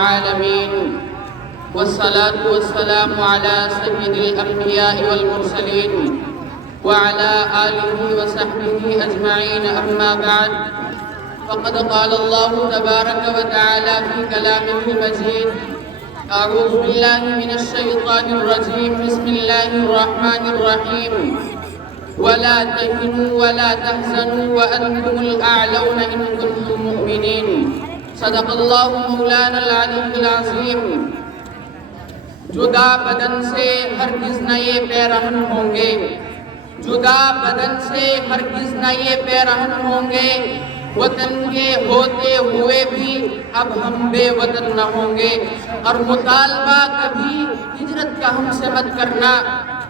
العالمين والصلاة والسلام على سيد الأنبياء والمرسلين وعلى آله وصحبه أجمعين أما بعد فقد قال الله تبارك وتعالى في كلامه المجيد أعوذ بالله من الشيطان الرجيم بسم الله الرحمن الرحيم ولا تهنوا ولا تحزنوا وأنتم الأعلون إن كنتم مؤمنين صدق الله مولانا العلي العظيم جدا بدن سے ہرگز نہ یہ پیرہن ہوں گے، جدا بدن سے ہرگز نہ یہ پیرہن ہوں گے، وطن کے ہوتے ہوئے بھی اب ہم بے وطن نہ ہوں گے۔ اور مطالبہ کبھی ہجرت کا ہم سے مت کرنا،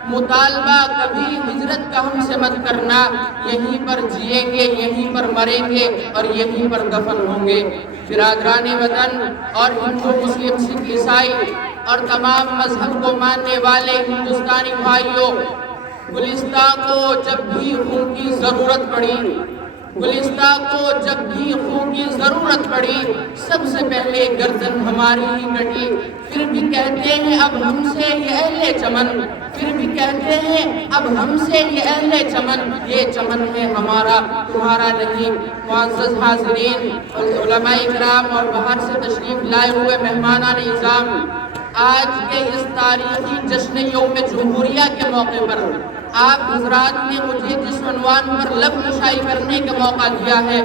مطالبہ کبھی ہجرت کا ہم سے مت کرنا، یہیں پر جئیں گے، یہیں پر مریں گے اور یہیں پر دفن ہوں گے۔ برادران وطن اور ہندو مسلم سکھ عیسائی اور تمام مذہب کو ماننے والے ہندوستانی بھائیوں، گلستان کو جب بھی خون کی ضرورت پڑی، گلستان کو جب بھی خون کی ضرورت پڑی، سب سے پہلے گردن ہماری ہی کٹی۔ پھر بھی کہتے ہیں اب ہم سے یہ اہل چمن، پھر بھی کہتے ہیں اب ہم سے یہ اہل چمن، یہ چمن ہے ہمارا تمہارا نہیں۔ معزز حاضرین، علماء اکرام اور باہر سے تشریف لائے ہوئے مہمانان اعظام، آج کے اس تاریخی جشن یوم جمہوریہ کے موقع پر آپ حضرات نے مجھے جس عنوان پر لب نشائی کرنے کا موقع دیا ہے،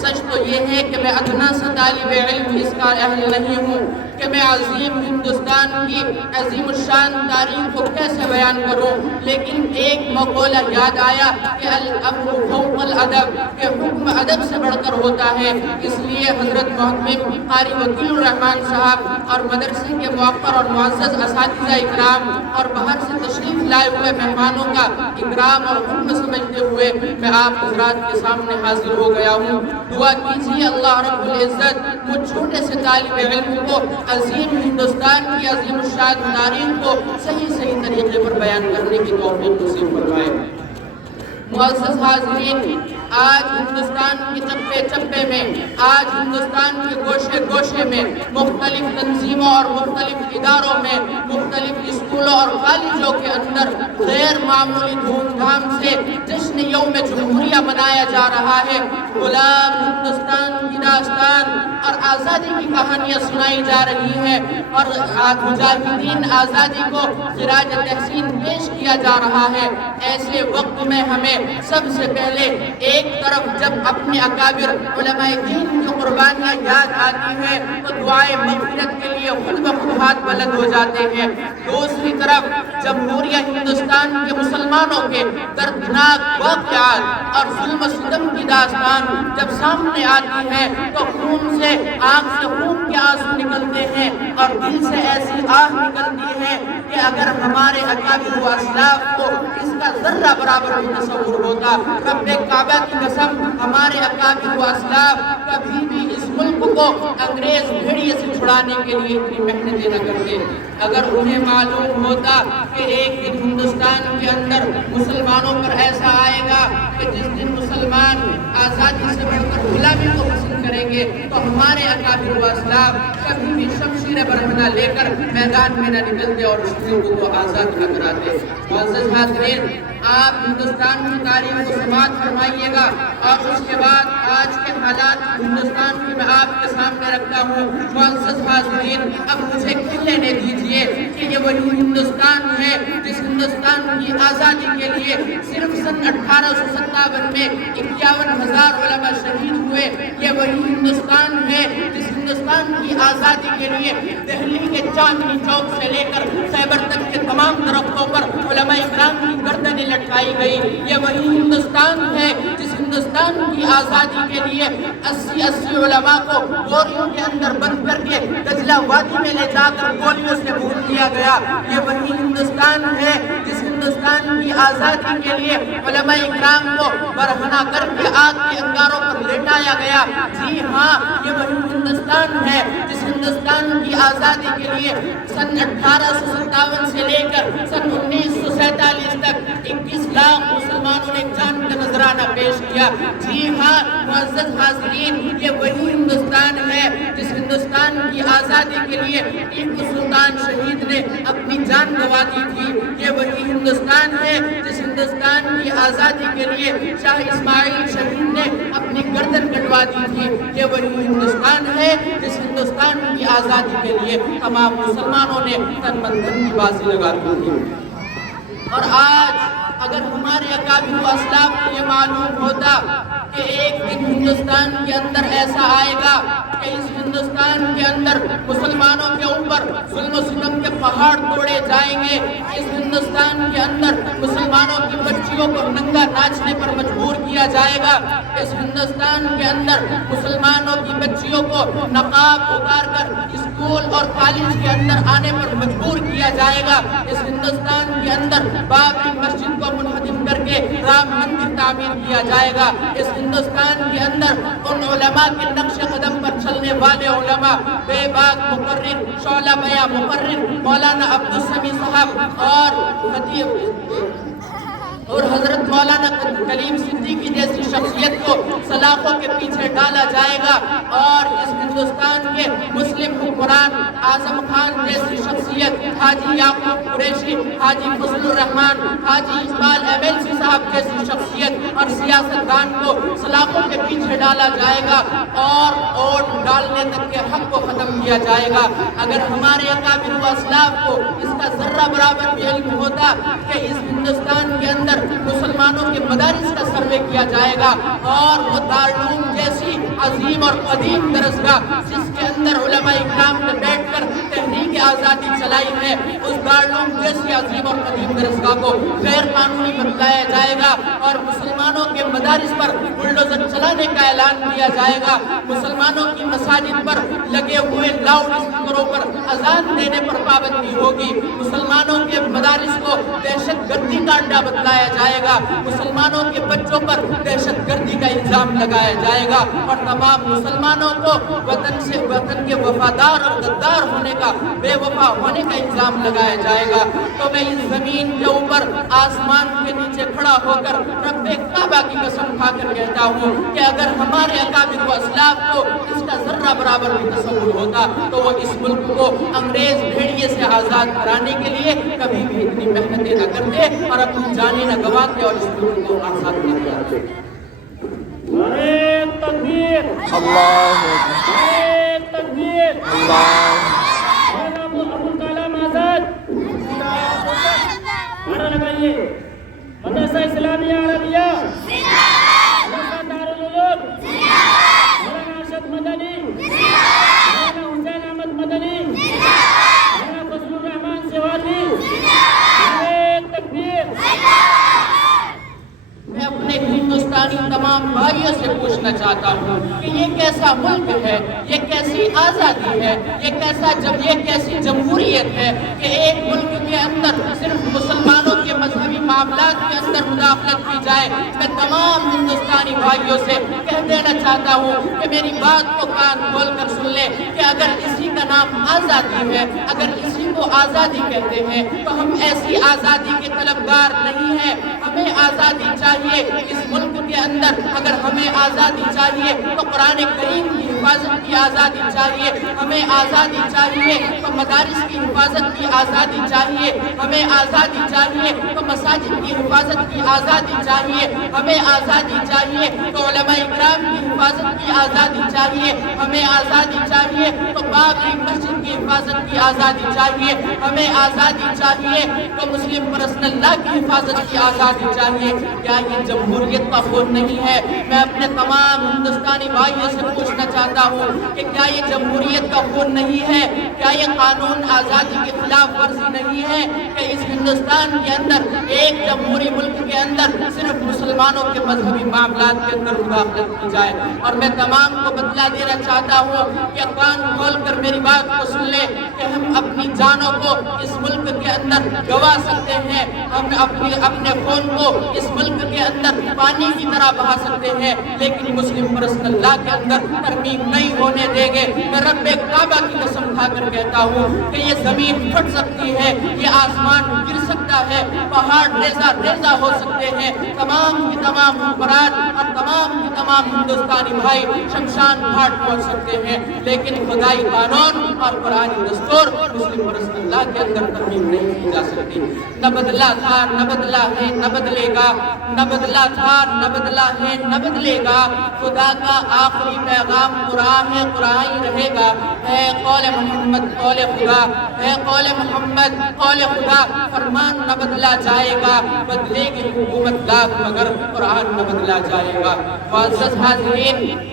سچ تو یہ ہے کہ میں ادنا سا طالب علم اس کا اہل نہیں ہوں کہ میں عظیم ہندوستان کی عظیم الشان تاریخ کو کیسے بیان کروں، لیکن ایک مقولہ یاد آیا کہ الامر فوق الادب، کہ حکم ادب سے بڑھ کر ہوتا ہے۔ اس لیے حضرت محترم قاری وکیل الرحمان صاحب اور مدرسے کے موقر اور معزز اساتذہ اکرام اور باہر سے تشریف لائے ہوئے مہمانوں کا اکرام اور حکم سمجھتے ہوئے میں آپ حضرات کے سامنے حاضر ہو گیا ہوں۔ دعا کیجیے اللہ رب العزت مجھ چھوٹے سے طالب علم کو عظیم ہندوستان کی عظیم الشان تاریخ کو صحیح طریقے پر بیان کرنے کی توفیق نصیب فرمائے۔ معزز حاضرین، آج ہندوستان کے چپے چپے میں، آج ہندوستان کے گوشے گوشے میں، مختلف تنظیموں اور مختلف اداروں میں، مختلف اسکولوں اور کالجوں کے اندر غیر معمولی دھوم دھام سے جشن یوم جمہوریہ منایا جا رہا ہے۔ غلام ہندوستان کی داستان اور آزادی کی کہانیاں سنائی جا رہی ہیں اور مجاہدین آزادی کو خراج تحسین پیش کیا جا رہا ہے۔ ایسے وقت میں ہمیں سب سے پہلے ایک طرف جب اپنے اکابر علماء دین کی قربانیاں یاد آتی ہیں تو دعائیں مغفرت کے لیے خود بخود ہاتھ بلند ہو جاتے ہیں۔ دوسری طرف جمہوریہ ہندوستان کے مسلمانوں کے دردناک واقعات اور ظلم و ستم کی داستان جب سامنے آتی ہے تو خون سے آنکھ سے خون کے آنسو نکلتے ہیں اور دل سے ایسی آہ نکلتی ہے کہ اگر ہمارے اکابر و اسلاف کو اس کا ذرہ برابر بھی تصور ہوتا، رب کعبہ کی قسم ہمارے اکابر و اسلاف کبھی بھی اس ملک کو انگریز بھیڑیے سے چھڑانے کے لیے اتنی محنتیں نہ کرتے۔ اگر انہیں معلوم ہوتا کہ ایک دن ہندوستان کے اندر مسلمانوں پر ایسا آئے گا کہ جس دن مسلمان آزادی سے بڑھ کر غلامی کو پسند کریں گے تو ہمارے اکابر و اسلاف کبھی بھی شمشیر برہنہ لے کر میدان میں نہ نکلتے اور اس ملک کو آزاد نہ کراتے۔ معزز حاضرین، آپ ہندوستان کی تاریخ کو سماعت فرمائیے گا اور اس کے بعد آج کے حالات ہندوستان کی میں آپ کے سامنے رکھتا ہوں۔ معزز حاضرین، اب مجھے کہہ لینے دیجئے کہ یہ وہی ہندوستان ہے جس ہندوستان کی آزادی کے لیے صرف سن 1857 میں 51,000 علماء شہید ہوئے۔ یہ وہی ہندوستان ہے جس ہندوستان کی آزادی کے لیے دہلی کے چاندنی چوک سے لے کر خیبر تک کے تمام درختوں پر علماء اکرام کی گردنیں لٹکائی گئی۔ یہ وہی ہندوستان ہے جس ہندوستان کی آزادی کے لیے 80 علماء کو بوریوں کے اندر بند کر کے دجلہ وادی میں لے جا کر گولیوں سے بھون دیا گیا۔ یہ وہی ہندوستان ہے جس ہندوستان کی آزادی کے لیے علماء اکرام کو برہنہ کر کے آگ کے انگاروں پر لٹایا گیا۔ جی ہاں، یہ وہی ہندوستان ہے جس ہندوستان کی آزادی کے لیے سن 1857 سے لے کر سن 1947 تک 21 لاکھ مسلمانوں نے جان کا نذرانہ پیش کیا۔ جی ہاں معزز حاضرین، یہ وہی ہندوستان ہے جس ہندوستان کی آزادی کے لیے ٹیپو سلطان شہید نے اپنی جان گنوا دی تھی۔ یہ وہی ہندوستان ہے جس ہندوستان کی آزادی کے لیے شاہ اسماعیل شہید نے اپنی گردن کٹوا دی تھی۔ یہ وہی ہندوستان ہے جس ہندوستان کی آزادی کے لیے تمام مسلمانوں نے تن من دھن کی بازی لگا دی تھی۔ اور آج اگر ہمارے اکابر و اسلاف کو یہ معلوم ہوتا کہ ایک دن ہندوستان کے اندر ایسا آئے گا کہ اس ہندوستان کے اندر مسلمانوں کے اوپر ظلم و ستم کے پہاڑ توڑے جائیں گے، اس ہندوستان کے اندر مسلمانوں کی بچیوں کو ننگا ناچنے پر مجبور کیا جائے گا، اس ہندوستان کے اندر مسلمانوں کی بچیوں کو نقاب اتار کر اسکول اور کالج کے اندر آنے پر مجبور کیا جائے گا، اس ہندوستان کے اندر بابری مسجد کو منہدم کر کے رام مندر تعمیر کیا جائے گا، اس ہندوستان کے اندر ان علماء کے نقش قدم پر چلنے والے علماء بے باک مقرر، شعلہ بیاں مقرر مولانا عبدالسمیع صاحب اور حضرت مولانا کلیم صدیقی جیسی شخصیت کو سلاخوں کے پیچھے ڈالا جائے گا، اور اس ہندوستان کے مسلم حکمران اعظم خان جیسی شخصیت، حاجی یعقوب قریشی، حاجی فضل الرحمان، حاجی اقبال ایملسی صاحب جیسی شخصیت اور سیاستدان کو سلاخوں کے پیچھے ڈالا جائے گا اور ووٹ ڈالنے تک کے حق کو ختم کیا جائے گا۔ اگر ہمارے اکابر و اسلاف کو اس کا ذرہ برابر بھی علم ہوتا کہ اس ہندوستان کے اندر مسلمانوں کے مدارس کا سروے کیا جائے گا اور وہ دارالعلوم جیسی عظیم اور قدیم درسگاہ جس کے اندر علماء اکرام نے بیٹھ کر تحریک آزادی چلائی ہے، اس دارالعلوم جیسی عظیم اور قدیم درسگاہ کو غیر قانونی بتلایا جائے گا اور مسلمانوں کے مدارس پر بلڈوزر چلانے کا اعلان کیا جائے گا، مسلمانوں کی مساجد پر لگے ہوئے لاؤڈ اسپیکروں پر اذان دینے پر پابندی ہوگی، مسلمانوں کے مدارس کو دہشت گردی کا اڈا بتلایا جائے گا، مسلمانوں کے بچوں پر دہشت گردی کا الزام لگایا جائے گا اور تمام مسلمانوں کو وطن کے وفادار اور غدار ہونے کا، بے وفا ہونے کا الزام لگایا جائے گا۔ تو میں اس زمین کے اوپر آسمان کے نیچے کھڑا ہو کر رب کعبہ کی قسم کھا کر کہتا ہوں کہ اگر ہمارے اکابر و اسلاف کو اس کا ذرہ برابر بھی تصور ہوتا تو وہ اس ملک کو انگریز بھیڑیے سے آزاد کرانے کے لیے کبھی بھی اتنی محنتیں نہ کرتے اور اپنی جانیں نہ گواتے اور اس ملک کو آزاد کر دیتے۔ نعرہ تکبیر، اللہ نعرہ تکبیر، اللہ مولانا ابوالکلام آزاد نعرہ لگائیے۔ مدرسہ اسلامیہ عربیہ، مدرسہ دارالعلوم، مولانا ارشد مدنی، مولانا حسین احمد مدنی، مولانا فضل الرحمان سوادی، نعرہ تکبیر۔ میں اپنے ہندوستانی تمام بھائیوں سے پوچھنا چاہتا ہوں کہ یہ کیسا ملک ہے، یہ کیسی آزادی ہے، یہ کیسی جمہوریت ہے کہ ایک ملک کے اندر صرف مسلمانوں کے مذہبی معاملات کے اندر مداخلت کی جائے۔ میں تمام ہندوستانی بھائیوں سے کہہ دینا چاہتا ہوں کہ میری بات کو کان کھول کر سن لیں کہ اگر اسی کا نام آزادی ہے، اگر اسی کو آزادی کہتے ہیں تو ہم ایسی آزادی کے طلبگار نہیں ہیں۔ ہمیں آزادی چاہیے اس ملک کے اندر، اگر ہمیں آزادی چاہیے تو قرآن کریم کی حفاظت کی آزادی چاہیے، ہمیں آزادی چاہیے تو مدارس کی حفاظت کی آزادی چاہیے، ہمیں آزادی چاہیے تو مساجد کی حفاظت کی آزادی چاہیے، ہمیں آزادی چاہیے تو علماء اکرام کی حفاظت کی آزادی چاہیے، ہمیں آزادی چاہیے تو بابری مسجد کی حفاظت کی آزادی چاہیے، ہمیں آزادی چاہیے تو مسلم پرسنل لا کی حفاظت کی آزادی چاہیے۔ کیا یہ جمہوریت کا خون نہیں ہے؟ میں اپنے تمام ہندوستانی بھائیوں سے پوچھنا چاہتا ہوں کہ کیا یہ جمہوریت کا خون نہیں ہے؟ کیا یہ قانون آزادی کے خلاف ورزی نہیں ہے کہ اس ہندوستان کے اندر ایک جمہوری ملک کے اندر صرف مسلمانوں کے مذہبی معاملات کے اندر مداخلت کی جائے؟ اور میں تمام کو بتلا دینا چاہتا ہوں کہ کان کھول کر میری بات کو سن لیں ہے کہ ہم اپنی جانوں کو اس ملک کے اندر گوا سکتے ہیں، ہم اپنے خون کو اس ملک کے اندر پانی کی طرح بہا سکتے ہیں، لیکن مسلم پرست اللہ کے اندر ترمیم نہیں ہونے دیں گے۔ میں رب کعبہ کی قسم کھا کر کہتا ہوں کہ یہ زمین پھٹ سکتی ہے، یہ آسمان گر سکتا ہے، پہاڑ ریزہ ریزہ ہو سکتے ہیں، تمام کی تمام حکمران اور تمام کی تمام ہندوستانی بھائی شمشان گھاٹ پہنچ سکتے ہیں، لیکن خدائی قانون اور قرآنی دستور مسلم پرست اللہ کے اندر ترمیم نہیں کی جا سکتی۔ نہ بدلا تھا نہ بدلا ہے نہ بدلے گا، نہ بدلا تھا نہ بدلا ہے نہ بدلے گا، خدا کا آخری پیغام قرآن ہے، قرآن ہی رہے گا۔ ہے قول محمد قول خدا، ہے قول محمد قول خدا، فرمان نہ بدلا جائے گا، بدلے گی حکومت لاکھ مگر قرآن نہ بدلا جائے گا۔ معزز حاضرین،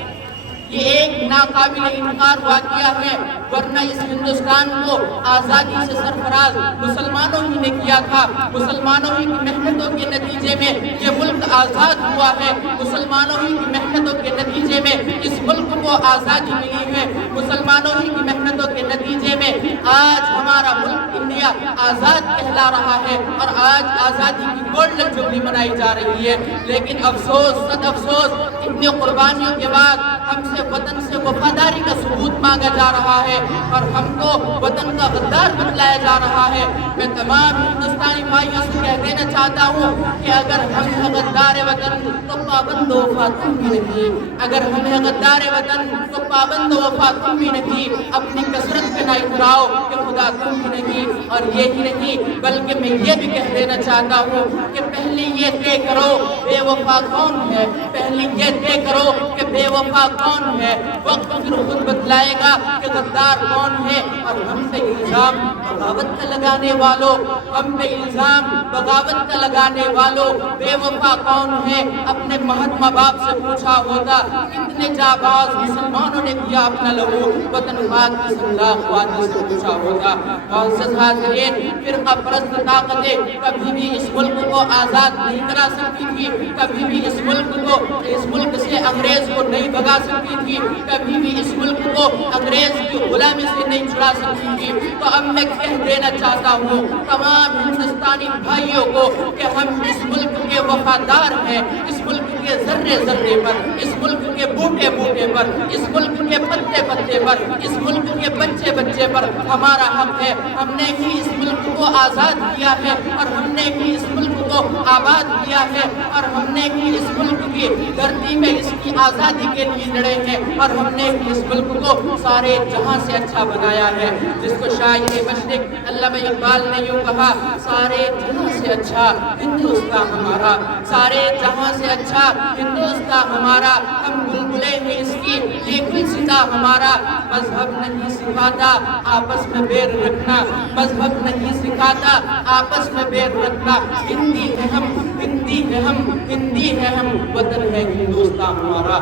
یہ ایک ناقابل انکار واقعہ ہے، ورنہ اس ہندوستان کو آزادی سے سرفراز مسلمانوں ہی نے کیا تھا، مسلمانوں ہی کی محنتوں کے نتیجے میں یہ ملک آزاد ہوا ہے، مسلمانوں ہی کی محنتوں کے نتیجے میں اس ملک کو آزادی ملی ہے، مسلمانوں ہی کی محنتوں کے نتیجے میں آج ہمارا ملک انڈیا آزاد کہلا رہا ہے اور آج آزادی کی گولڈن جوبلی منائی جا رہی ہے۔ لیکن افسوس صد افسوس، اتنی قربانیوں کے بعد ہم سے وطن سے وفاداری کا ثبوت مانگا جا رہا ہے اور ہم کو وطن کا غدار بتلایا جا رہا ہے۔ میں تمام ہندوستانی بھائیوں سے کہہ دینا چاہتا ہوں کہ اگر ہم ہیں غدار وطن تو پابند وفا تم بھی نہیں، اگر ہم ہیں غدار وطن تو پابند وفا تم بھی نہیں، اپنی کثرت پہ نہ اتراؤ کہ خدا تم بھی نہیں۔ اور یہی نہیں بلکہ میں یہ بھی کہہ دینا چاہتا ہوں کہ پہلے یہ طے کرو بے وفا کون ہے، پہلے یہ طے کرو کہ بے وفا کون ہے، وقت پھر خود بتلائے گا کہ غدار کون ہے۔ اور ہم پہ الزام بغاوت کا لگانے والوں، ہم پہ الزام بغاوت کا لگانے والوں، بے وفا کون ہے؟ اپنے مہاتما باپ سے پوچھا ہوتا، اتنے جاباز مسلمانوں نے کیا اپنا لہو، وطن پاک کی سنگلاخ وادی سے پوچھا ہوتا۔ معزز حاضرین، فرقہ پرست طاقتیں کبھی بھی اس ملک کو آزاد نہیں کرا سکتی تھی، کبھی بھی اس ملک سے انگریز کو نہیں بھگا سکتی تھی، کبھی بھی اس ملک کو انگریز کی غلامی سے نہیں چھڑا سکتی تھی۔ تو اب میں کہہ دینا چاہتا ہوں تمام ہندوستانی بھائیوں کو کہ ہم اس ملک کے وفادار ہیں، اس ملک کے ذرے ذرے پر، اس ملک کے بوٹے بوٹے پر، اس ملک کے پتے پتے پر، اس ملک کے بچے بچے پر ہمارا حق ہے۔ ہم نے ہی اس ملک کو آزاد کیا ہے اور ہم نے ہی اس ملک کو آباد کیا ہے اور ہم نے ہی اس ملک کی دھرتی میں اس کی آزادی کے لیے لڑے ہیں اور ہم نے اس ملک کو سارے جہاں سے اچھا بنایا ہے۔ جس کو شاعر مشرق علامہ اقبال نے یوں کہا، سارے جہاں سے اچھا ہندوستان ہمارا، سارے جہاں سے اچھا ہندوستان ہمارا، ہم بلبلے ہیں اس کی یہ گلستاں ہمارا۔ مذہب نہیں سکھاتا آپس میں بیر رکھنا، مذہب نہیں سکھاتا آپس میں بیر رکھنا، ہندی ہے ہم ہندی ہے ہم ہندی ہے ہم، وطن ہے ہندوستان ہمارا۔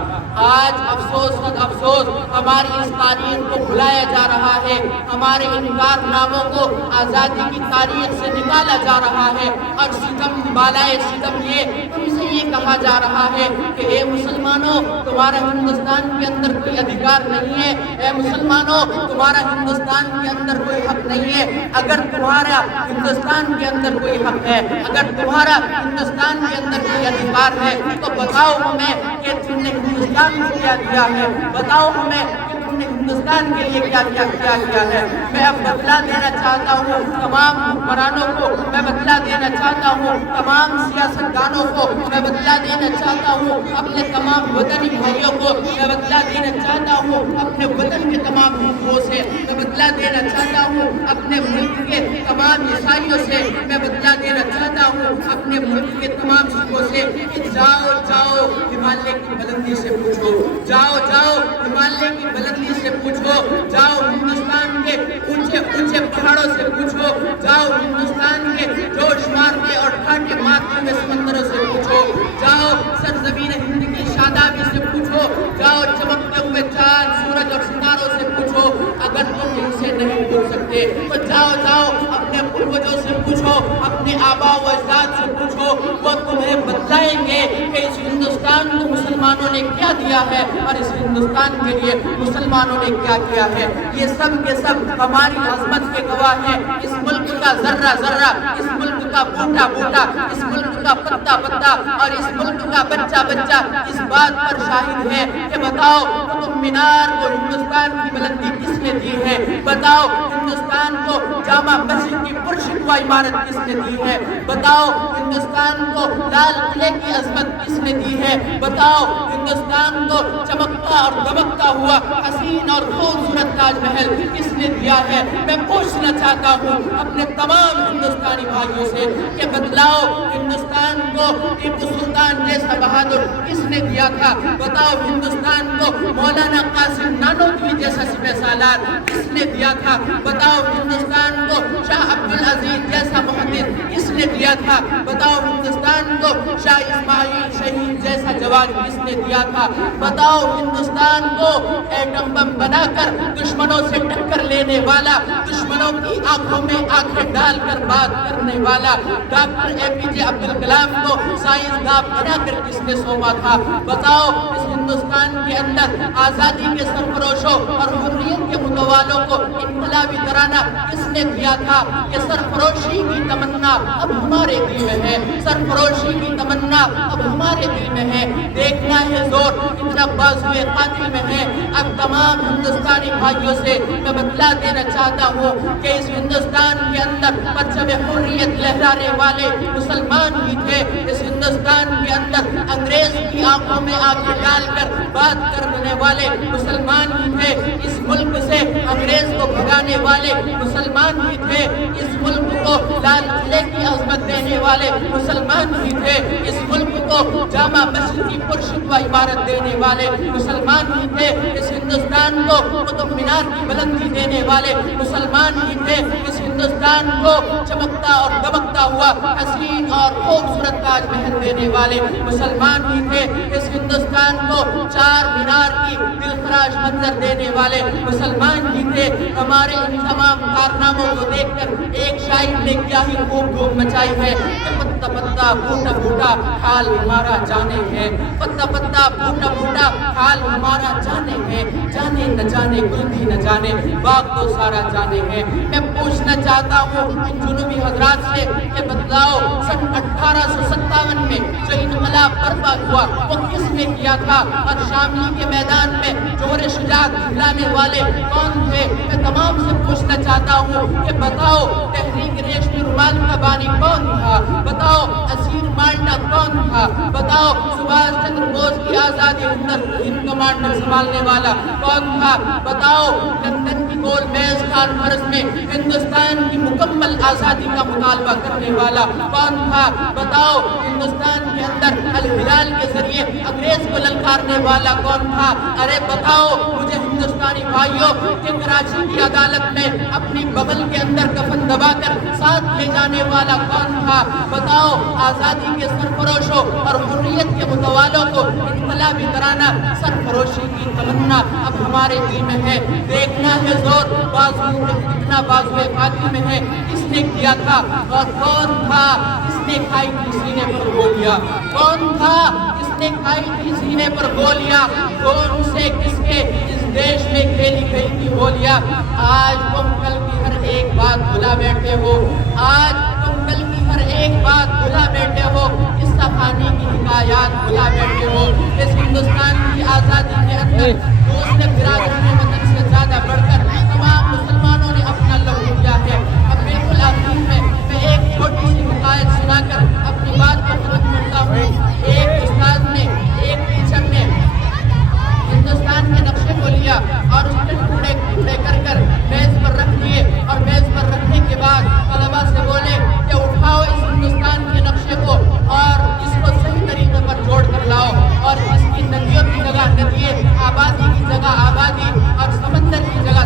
آج افسوس قد افسوس ہماری اس تاریخ کو بھلایا جا رہا ہے، ہمارے ان کارناموں کو آزادی کی تاریخ سے نکالا جا رہا ہے اور ستم بالائے ستم یہ تم سے یہ کہا جا رہا ہے کہ اے مسلمانوں، تمہارا ہندوستان کے اندر کوئی ادھیکار نہیں ہے، اے مسلمانوں تمہارا ہندوستان کے اندر کوئی حق نہیں ہے۔ اگر تمہارا ہندوستان کے اندر کوئی حق ہے، اگر تمہارا ہندوستان کے اندر کوئی ادھیکار ہے تو بتاؤ ہمیں کہ تم نے ہندوستان کو کیا دیا ہے، بتاؤ ہمیں کہ تم نے ہندوستان کے لیے کیا کیا ہے۔ میں اب بدلا دینا چاہتا ہوں تمام حکمرانوں کو، میں بدلا دینا چاہتا ہوں تمام سیاستدانوں کو، میں بدلا دینا چاہتا ہوں اپنے تمام وطنی بھائیوں کو، میں بدلا دینا چاہتا ہوں اپنے وطن کے تمام حقوق سے، میں بدلا دینا چاہتا ہوں اپنے ملک کے تمام عیسائیوں سے، میں بدلا دینا چاہتا ہوں اپنے ملک کے تمام سکھوں سے کہ جاؤ جاؤ ہمالیہ کی بلندی سے پوچھو، جاؤ جاؤ ہمالیہ کی بلندی سے پوچھو، جاؤ ہندوستان کے اونچے اونچے پہاڑوں سے پوچھو، جاؤ ہندوستان کے جوش مارتے اور ٹھاٹے مارتے ہوئے سمندروں سے پوچھو، جاؤ سرزمین ہند کی شادابی سے پوچھو، جاؤ چمکتے ہوئے چاند سورج اور ستاروں سے پوچھو۔ اگر تم ان سے نہیں پوچھ سکتے تو جاؤ جاؤ اپنے پروجوں سے پوچھو، اپنے آبا و اجداد سے پوچھو، ہو وہ تمہیں بتلائیں گے کہ اس ہندوستان کو مسلمانوں نے کیا دیا ہے اور اس ہندوستان کے لیے مسلمانوں نے کیا کیا ہے۔ یہ سب کے سب ہماری عظمت کے گواہ ہیں۔ اس ملک کا ذرہ ذرہ، اس ملک کا بوٹا بوٹا، اس ملک کا پتا پتا اور اس ملک کا بچہ بچہ اس بات پر شاہد ہے کہ بتاؤ قطب مینار کو ہندوستان کی بلندی کس نے دی ہے؟ بتاؤ ہندوستان کو جامع مسجد کی پرشکوہ عمارت کس نے دی ہے؟ بتاؤ ہندوستان کو لال قلعے کی عظمت کس نے دی ہے؟ بتاؤ ہندوستان کو چمکتا اور دمکتا ہوا حسین اور خوبصورت تاج محل کس نے دیا ہے؟ میں پوچھنا چاہتا ہوں اپنے تمام ہندوستانی بھائیوں سے کہ بتلاؤ ہندوستان کو ٹیپو سلطان جیسا بہادر کس نے دیا تھا؟ بتاؤ ہندوستان کو مولانا قاسم نانوتوی جیسا سپہ سالار کس نے دیا تھا؟ بتاؤ ہندوستان کو شاہ عبدالعزیز جیسا محدث کس نے دیا تھا؟ بتاؤ ہندوستان کو شاہ اسماعیل شہید جیسا جوان کس نے دیا تھا؟ بتاؤ ہندوستان کو ایٹم بم بنا کر دشمنوں سے ٹکر لینے والا، دشمنوں کی آنکھوں میں آنکھیں ڈال کر بات کرنے والا ڈاکٹر اے پی جے عبدالکلام کو سائنسداں بنا کر کس نے سونپا تھا؟ بتاؤ اس ہندوستان کے اندر آزادی کے سرفروشوں اور حریت کے متوالوں کو انقلابی ترانہ کس نے دیا تھا کہ سرفروشی کی تمنا اب ہمارے دل میں ہے، سرفروشی کی تمنا اب ہمارے دل میں ہے، دیکھنا ہے زور کتنا بازوئے قاتل میں ہے۔ اب تمام ہندوستانی بھائیوں سے میں بتلا دینا چاہتا ہوں کہ اس ہندوستان کے اندر پرچم حریت لہرانے والے مسلمان ہی تھے، اس ہندوستان کے اندر انگریز کی آنکھوں میں آنکھیں ڈال کر بات کرنے والے مسلمان ہی تھے، اس ملک سے انگریز کو بھگانے والے مسلمان ہی تھے، اس ملک کو لال قلعے کی عظمت دینے والے مسلمان ہی تھے، اس ملک کو جامع مسجد کی پرشکوہ عمارت دینے والے مسلمان ہی تھے، اس ہندوستان کو قطب مینار کی بلندی دینے والے مسلمان ہی تھے، اس ہندوستان کو چمکتا اور دمکتا ہوا حسین اور خوبصورت تاج محل دینے والے مسلمان ہی تھے، اس ہندوستان کو چار مینار کی دلخراش منظر دینے والے مسلمان ہی تھے۔ ہمارے ان تمام کارناموں کو دیکھ کر ایک شاعر نے کیا ہی خوب دھوم مچائی ہے کہ پتا پتا بوٹا بوٹا حال ہمارا جانے ہے، پتا پتا بوٹا بوٹا حال ہمارا جانے ہے، جانے نہ جانے گل بھی نہ جانے باغ تو سارا جانے ہے۔ میں پوچھنا چاہتا ہوں ان جنوبی حضرات سے کہ بتلاؤ سن 1857 میں جو انقلاب برپا ہوا وہ کس نے کیا تھا اور شاملی کے میدان میں جوہر شجاعت دکھلانے والے کون تھے؟ میں تمام سے پوچھنا چاہتا ہوں کہ بتاؤ تحریک ریشمی رومال کا بانی کون تھا؟ بتاؤ اسیر مالٹا کون تھا؟ بتاؤ سبھاش چندر بوس کی آزادی ہند کمانڈر سنبھالنے والا کون تھا؟ بتاؤ لندن کی گول میز کانفرنس میں ہندوستان کی مکمل آزادی کا مطالبہ کرنے والا کون تھا؟ بتاؤ ہندوستان کے اندر الہلال کے ذریعے انگریز کو للکارنے والا کون تھا؟ ارے بتاؤ مجھے ہندوستانی بھائیوں کہ کراچی کی عدالت میں اپنی بغل کے اندر کفن دبا کر ساتھ لے جانے والا کون تھا؟ بتاؤ آزادی کے سرفروشوں اور حریت کے متوالوں کو انقلابی ترانہ سرفروشی کی تمنا اب ہمارے دل میں ہے، دیکھنا ہے زور بازو کتنا بازوئے قاتل میں ہے، کس نے کیا تھا اور کون تھا؟ کس نے کھائی تھی سینے پر گولیاں؟ کون تھا کس نے کھائی تھی سینے پر گولیاں؟ کون سے کس کے اس دیش میں کھیلی گئی تھی ہولیاں؟ آج تم کل کی ہر ایک بات بھلا بیٹھے ہو، آج تم کل کی ہر ایک بات بھلا بیٹھے ہو، اس کہانی کی حکایات بھلا بیٹھے ہو۔ اس ہندوستان کی آزادی کے اندر دوسرے برادران وطن سے زیادہ بڑھ کر تمام مسلمانوں نے اپنا لہو دیا ہے۔ اب بالکل آخر میں ایک چھوٹی سی حکایت سنا کر اپنی بات کو ختم کرتا ہوں۔ ایک استاد نے، ایک ٹیچر نے ہندوستان کے نقشے کو لیا اور اس کے ٹکڑے ٹکڑے کر کر میز پر رکھ دیے اور میز پر رکھنے کے بعد طلباء سے بولے کہ اٹھاؤ اس ہندوستان کے نقشے کو اور اس کو صحیح طریقے پر جوڑ کر لاؤ اور اس کی ندیوں کی جگہ ندیے، آبادی کی جگہ آبادی اور سمندر کی جگہ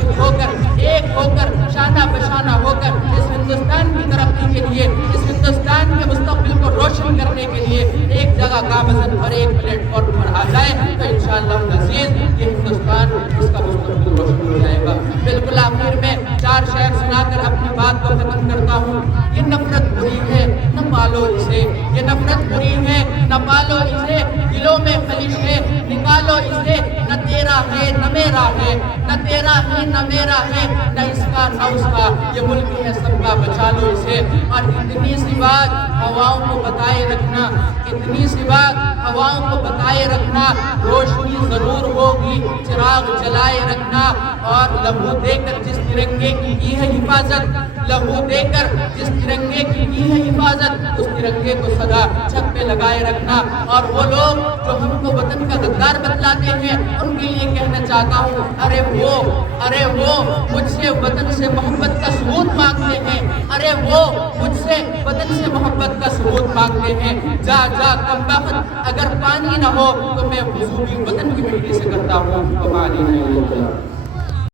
ایک ہو کر شانہ بشانہ ہو کر اس ہندوستان کی ترقی کے لیے، اس ہندوستان کے مستقبل کو روشن کرنے کے لیے ایک جگہ کامزن اور ایک پلیٹ فارم پر آ جائے تو انشاءاللہ العزیز یہ ہندوستان اس کا مستقبل روشن ہو جائے گا۔ بالکل آخر میں 4 شعر سنا کر اپنی بات کو ختم کرتا ہوں۔ یہ نفرت بری ہے نہ پالو اسے، یہ نفرت بری ہے نہ پالو اسے، دلوں میں خلش ہے نکالو اسے، نہ تیرا ہے نہ میرا ہے، نہ تیرا ہے نہ میرا ہے، نہ اس کا نہ اس کا، یہ ملک ہے سب کا، بچا لو اسے۔ اور اتنی سی بات ہواؤں کو بتائے رکھنا، اتنی سی بات ہواؤں کو بتائے رکھنا، روشنی ضرور ہوگی چراغ جلائے رکھنا، اور لہو دے کر جس ترنگے کی ہے حفاظت، لہو دے کر جس ترنگے کی ہے حفاظت، اس ترنگے کو سدا چھت پہ لگائے رکھنا۔ اور وہ لوگ جو ہم کو وطن کا غدار بتلاتے ہیں ان کے لیے کہنا چاہتا ہوں، ارے وہ مجھ سے وطن سے محبت کا ثبوت مانگتے ہیں، ارے وہ مجھ سے وطن سے محبت کا ثبوت مانگتے ہیں، جا کمبخت اگر پانی نہ ہو تو میں وضو بھی وطن کی مٹی سے کرتا ہوں۔